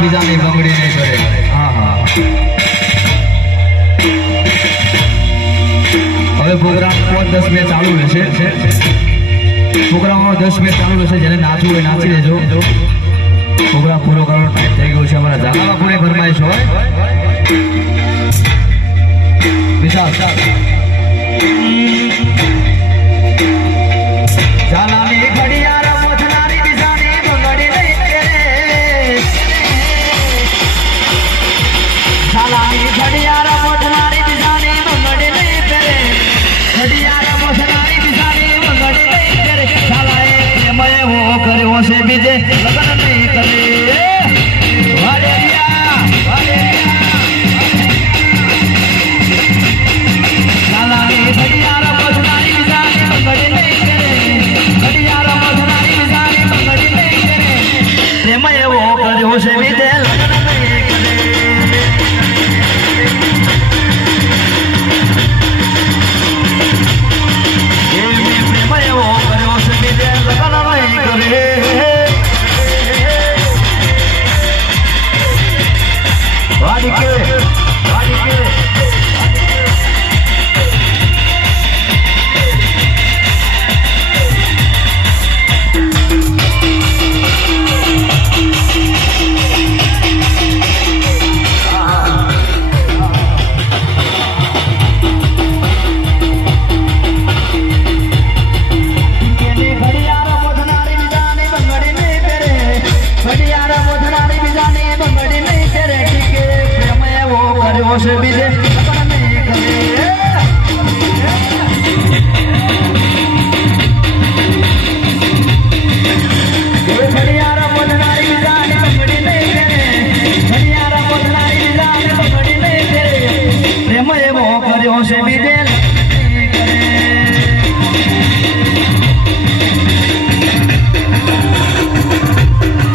બીજાની બંગડી નહીં કરે. હા હા. હવે પ્રોગ્રામ 5-10 મિનિટ ચાલુ રહેશે. પ્રોગ્રામમાં 10 મિનિટ ચાલુ રહેશે. જેને નાચવું હોય નાચી લેજો. પ્રોગ્રામ પૂરો કરવાનો ટાઈમ થઈ ગયો છે. અમારા ઝાલામાં પૂરે ફરમાઈશ હોય. વિશાલ ઝાલાની ઘડિયાળ મોથનારી બીજાની બંગડી નહીં કરે. ઝાલાની ઘડિયાળ મોથનારી બીજાની બંગડી નહીં કરે. ઘડિયાળ મોથનારી બીજાની બંગડી નહીં કરે. ઝાલાએ એમ એવો કર્યો છે બીજે લગ્ન નહીં કરે. બીજે